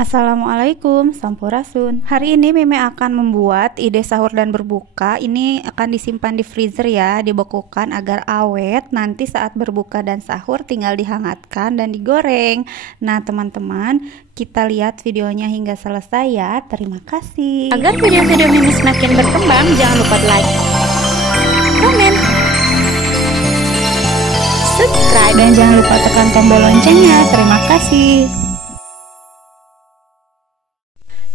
Assalamualaikum, Sampurasun. Hari ini Meme akan membuat ide sahur dan berbuka. Ini akan disimpan di freezer ya, dibekukan agar awet. Nanti saat berbuka dan sahur tinggal dihangatkan dan digoreng. Nah teman-teman, kita lihat videonya hingga selesai ya. Terima kasih. Agar video-video Meme semakin berkembang, jangan lupa like, komen, subscribe, dan jangan lupa tekan tombol loncengnya. Terima kasih.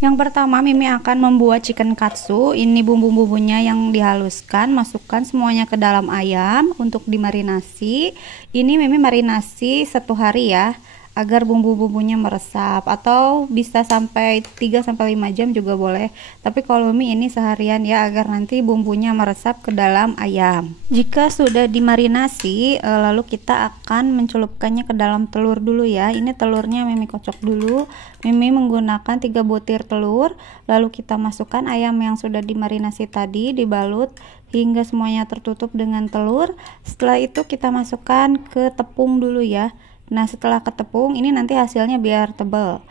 Yang pertama, Mimi akan membuat chicken katsu. Ini bumbu-bumbunya yang dihaluskan, masukkan semuanya ke dalam ayam untuk dimarinasi. Ini Mimi marinasi 1 hari ya, agar bumbu-bumbunya meresap, atau bisa sampai 3-5 jam juga boleh. Tapi kalau Mimi ini seharian ya, agar nanti bumbunya meresap ke dalam ayam. Jika sudah dimarinasi, lalu kita akan mencelupkannya ke dalam telur dulu ya. Ini telurnya Mimi kocok dulu. Mimi menggunakan 3 butir telur, lalu kita masukkan ayam yang sudah dimarinasi tadi, dibalut hingga semuanya tertutup dengan telur. Setelah itu kita masukkan ke tepung dulu ya. Nah setelah ke tepung ini nanti hasilnya biar tebal.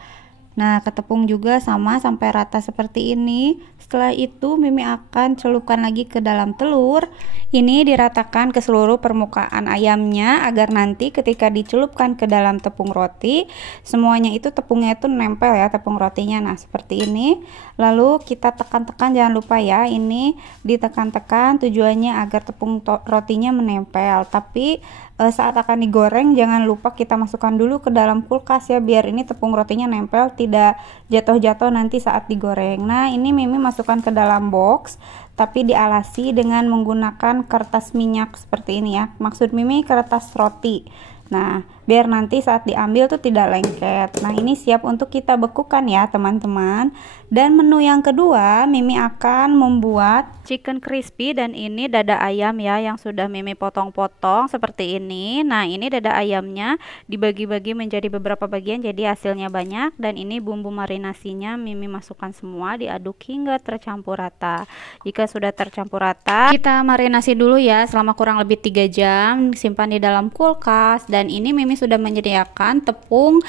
Nah ke tepung juga sama sampai rata seperti ini. Setelah itu Mimi akan celupkan lagi ke dalam telur. Ini diratakan ke seluruh permukaan ayamnya agar nanti ketika dicelupkan ke dalam tepung roti, semuanya itu tepungnya itu nempel ya, tepung rotinya. Nah seperti ini. Lalu kita tekan-tekan, jangan lupa ya, ini ditekan-tekan tujuannya agar tepung rotinya menempel. Tapi saat akan digoreng jangan lupa kita masukkan dulu ke dalam kulkas ya, biar ini tepung rotinya nempel, tidak jatuh-jatuh nanti saat digoreng. Nah ini Mimi masukkan ke dalam box, tapi dialasi dengan menggunakan kertas minyak seperti ini ya. Maksud Mimi kertas roti. Nah biar nanti saat diambil tuh tidak lengket. Nah ini siap untuk kita bekukan ya teman-teman. Dan menu yang kedua, Mimi akan membuat chicken crispy, dan ini dada ayam ya yang sudah Mimi potong-potong seperti ini. Nah ini dada ayamnya dibagi-bagi menjadi beberapa bagian, jadi hasilnya banyak. Dan ini bumbu marinasinya Mimi masukkan semua, diaduk hingga tercampur rata. Jika sudah tercampur rata, kita marinasi dulu ya selama kurang lebih 3 jam, simpan di dalam kulkas. Dan ini Mimi sudah menyediakan tepung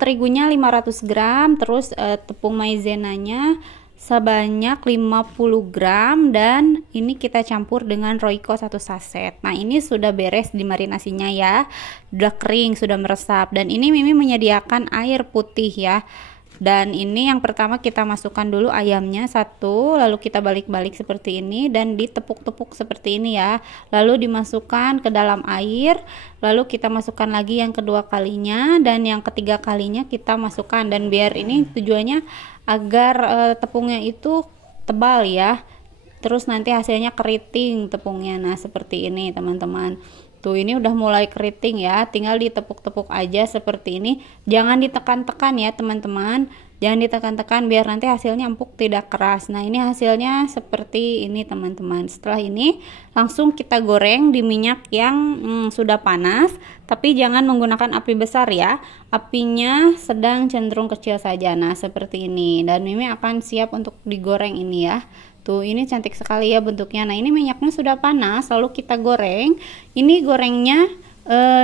terigunya 500 gram, terus tepung maizenanya sebanyak 50 gram, dan ini kita campur dengan Royco 1 saset. Nah ini sudah beres di marinasinya ya, sudah kering, sudah meresap. Dan ini Mimi menyediakan air putih ya. Dan ini yang pertama kita masukkan dulu ayamnya 1, lalu kita balik-balik seperti ini dan ditepuk-tepuk seperti ini ya. Lalu dimasukkan ke dalam air, lalu kita masukkan lagi yang kedua kalinya, dan yang ketiga kalinya kita masukkan. Dan biar ini tujuannya agar tepungnya itu tebal ya. Terus nanti hasilnya keriting tepungnya. Nah seperti ini teman-teman. Tuh ini udah mulai keriting ya, tinggal ditepuk-tepuk aja seperti ini. Jangan ditekan-tekan ya teman-teman, jangan ditekan-tekan biar nanti hasilnya empuk, tidak keras. Nah ini hasilnya seperti ini teman-teman. Setelah ini langsung kita goreng di minyak yang sudah panas, tapi jangan menggunakan api besar ya, apinya sedang cenderung kecil saja. Nah seperti ini, dan Mimi akan siap untuk digoreng ini ya. Tuh ini cantik sekali ya bentuknya. Nah ini minyaknya sudah panas, lalu kita goreng. Ini gorengnya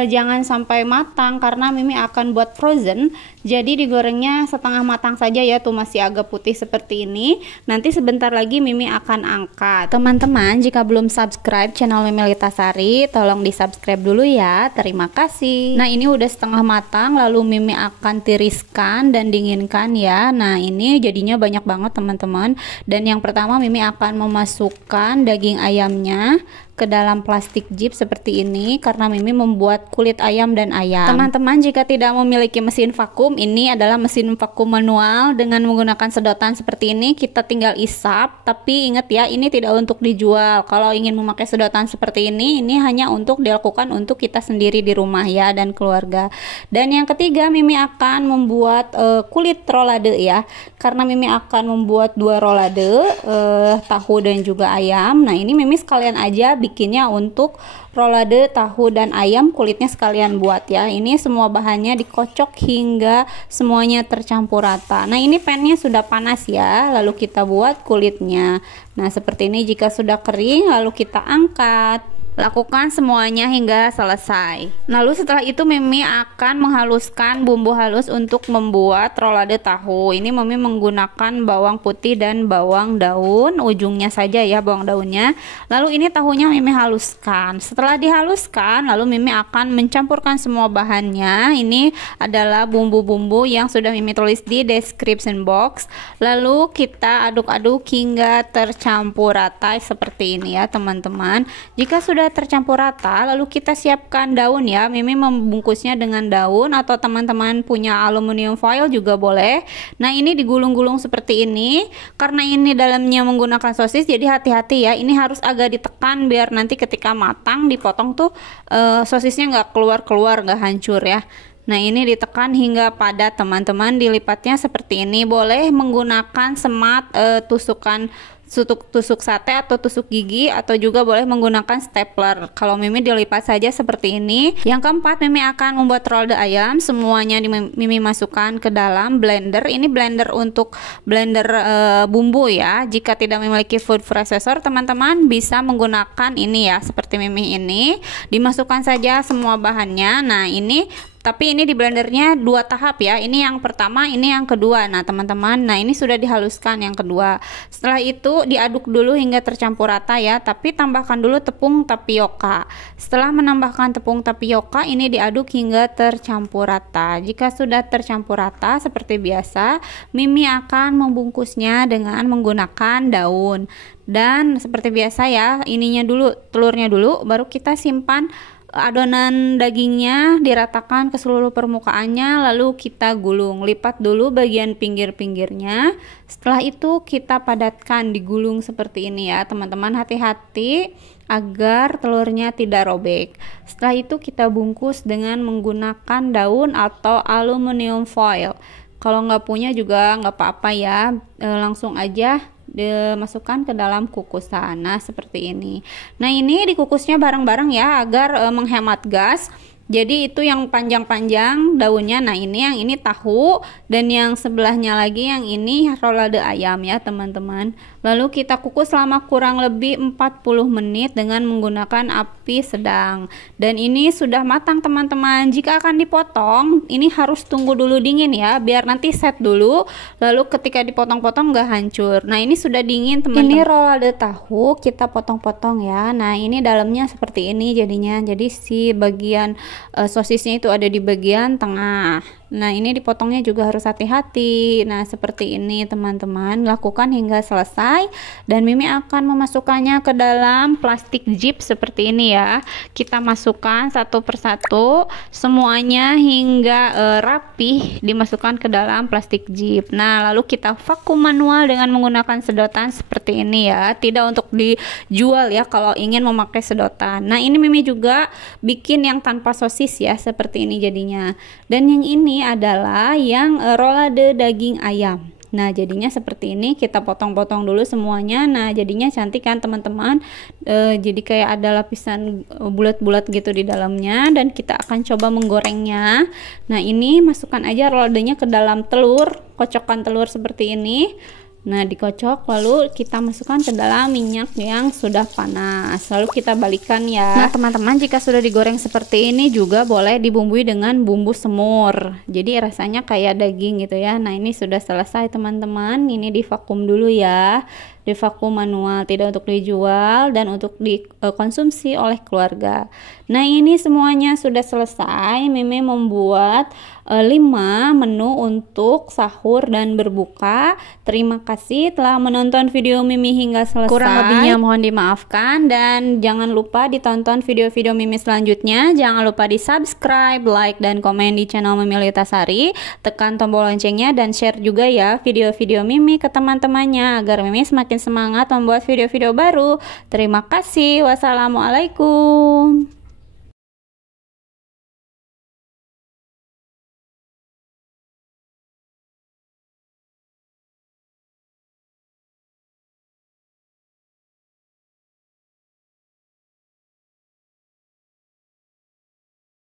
jangan sampai matang karena Mimi akan buat frozen, jadi digorengnya setengah matang saja ya. Tuh masih agak putih seperti ini. Nanti sebentar lagi Mimi akan angkat. Teman-teman, jika belum subscribe channel Mimi Litasari, tolong di subscribe dulu ya, terima kasih. Nah ini udah setengah matang, lalu Mimi akan tiriskan dan dinginkan ya. Nah ini jadinya banyak banget teman-teman. Dan yang pertama Mimi akan memasukkan daging ayamnya ke dalam plastik zip seperti ini, karena Mimi membuat kulit ayam dan ayam. Teman-teman, jika tidak memiliki mesin vakum, ini adalah mesin vakum manual dengan menggunakan sedotan seperti ini. Kita tinggal isap, tapi ingat ya, ini tidak untuk dijual. Kalau ingin memakai sedotan seperti ini hanya untuk dilakukan untuk kita sendiri di rumah ya, dan keluarga. Dan yang ketiga, Mimi akan membuat kulit rolade ya, karena Mimi akan membuat 2 rolade tahu dan juga ayam. Nah ini Mimi sekalian aja bikinnya untuk rolade tahu dan ayam, kulitnya sekalian buat ya. Ini semua bahannya dikocok hingga semuanya tercampur rata. Nah ini pannya sudah panas ya, lalu kita buat kulitnya. Nah seperti ini, jika sudah kering lalu kita angkat. Lakukan semuanya hingga selesai. Lalu setelah itu Mimi akan menghaluskan bumbu halus untuk membuat rolade tahu. Ini Mimi menggunakan bawang putih dan bawang daun, ujungnya saja ya bawang daunnya. Lalu ini tahunya Mimi haluskan. Setelah dihaluskan, lalu Mimi akan mencampurkan semua bahannya. Ini adalah bumbu-bumbu yang sudah Mimi tulis di description box. Lalu kita aduk-aduk hingga tercampur rata seperti ini ya teman-teman. Jika sudah tercampur rata, lalu kita siapkan daun ya. Mimi membungkusnya dengan daun, atau teman-teman punya aluminium foil juga boleh. Nah ini digulung-gulung seperti ini. Karena ini dalamnya menggunakan sosis, jadi hati-hati ya, ini harus agak ditekan biar nanti ketika matang dipotong tuh sosisnya nggak keluar-keluar, nggak hancur ya. Nah ini ditekan hingga padat teman-teman. Dilipatnya seperti ini. Boleh menggunakan semat, tusuk sate atau tusuk gigi, atau juga boleh menggunakan stapler. Kalau Mimi dilipat saja seperti ini. Yang keempat, Mimi akan membuat rolde ayam. Semuanya Mimi masukkan ke dalam blender. Ini blender untuk blender bumbu ya. Jika tidak memiliki food processor, teman-teman bisa menggunakan ini ya, seperti Mimi ini. Dimasukkan saja semua bahannya. Nah ini, tapi ini di blendernya 2 tahap ya. Ini yang pertama, ini yang kedua. Nah teman-teman, nah ini sudah dihaluskan yang kedua. Setelah itu diaduk dulu hingga tercampur rata ya. Tapi tambahkan dulu tepung tapioka. Setelah menambahkan tepung tapioka, ini diaduk hingga tercampur rata. Jika sudah tercampur rata seperti biasa, Mimi akan membungkusnya dengan menggunakan daun. Dan seperti biasa ya, ininya dulu, telurnya dulu, baru kita simpan adonan dagingnya, diratakan ke seluruh permukaannya, lalu kita gulung. Lipat dulu bagian pinggir-pinggirnya. Setelah itu kita padatkan, digulung seperti ini ya teman-teman. Hati-hati agar telurnya tidak robek. Setelah itu kita bungkus dengan menggunakan daun atau aluminium foil. Kalau nggak punya juga nggak apa-apa ya, langsung aja dimasukkan ke dalam kukusan. Nah seperti ini. Nah ini dikukusnya bareng-bareng ya, agar menghemat gas. Jadi itu yang panjang-panjang daunnya. Nah ini tahu, dan yang sebelahnya lagi yang ini rolade ayam ya teman-teman. Lalu kita kukus selama kurang lebih 40 menit dengan menggunakan api sedang. Dan ini sudah matang teman-teman. Jika akan dipotong, ini harus tunggu dulu dingin ya, biar nanti set dulu. Lalu ketika dipotong-potong nggak hancur. Nah ini sudah dingin teman-teman. Ini rolade tahu kita potong-potong ya. Nah ini dalamnya seperti ini jadinya. Jadi si bagian sosisnya itu ada di bagian tengah. Nah ini dipotongnya juga harus hati-hati. Nah seperti ini teman-teman, lakukan hingga selesai. Dan Mimi akan memasukkannya ke dalam plastik zip seperti ini ya. Kita masukkan satu persatu semuanya hingga rapi, dimasukkan ke dalam plastik zip. Nah lalu kita vakum manual dengan menggunakan sedotan seperti ini ya. Tidak untuk dijual ya kalau ingin memakai sedotan. Nah ini Mimi juga bikin yang tanpa sosis ya, seperti ini jadinya. Dan yang ini adalah yang rolade daging ayam. Nah jadinya seperti ini, kita potong-potong dulu semuanya. Nah jadinya cantik kan teman-teman. Jadi kayak ada lapisan bulat-bulat gitu di dalamnya. Dan kita akan coba menggorengnya. Nah ini masukkan aja roladenya ke dalam telur, kocokkan telur seperti ini. Nah dikocok, lalu kita masukkan ke dalam minyak yang sudah panas, lalu kita balikan ya. Nah teman-teman, jika sudah digoreng seperti ini juga boleh dibumbui dengan bumbu semur, jadi rasanya kayak daging gitu ya. Nah ini sudah selesai teman-teman. Ini divakum dulu ya, divakum manual, tidak untuk dijual dan untuk dikonsumsi oleh keluarga. Nah ini semuanya sudah selesai. Mimi membuat 5 menu untuk sahur dan berbuka. Terima kasih telah menonton video Mimi hingga selesai. Kurang lebihnya mohon dimaafkan, dan jangan lupa ditonton video-video Mimi selanjutnya. Jangan lupa di subscribe, like, dan komen di channel Mimi Litasari. Tekan tombol loncengnya dan share juga ya video-video Mimi ke teman-temannya agar Mimi semakin semangat membuat video-video baru. Terima kasih. Wassalamualaikum.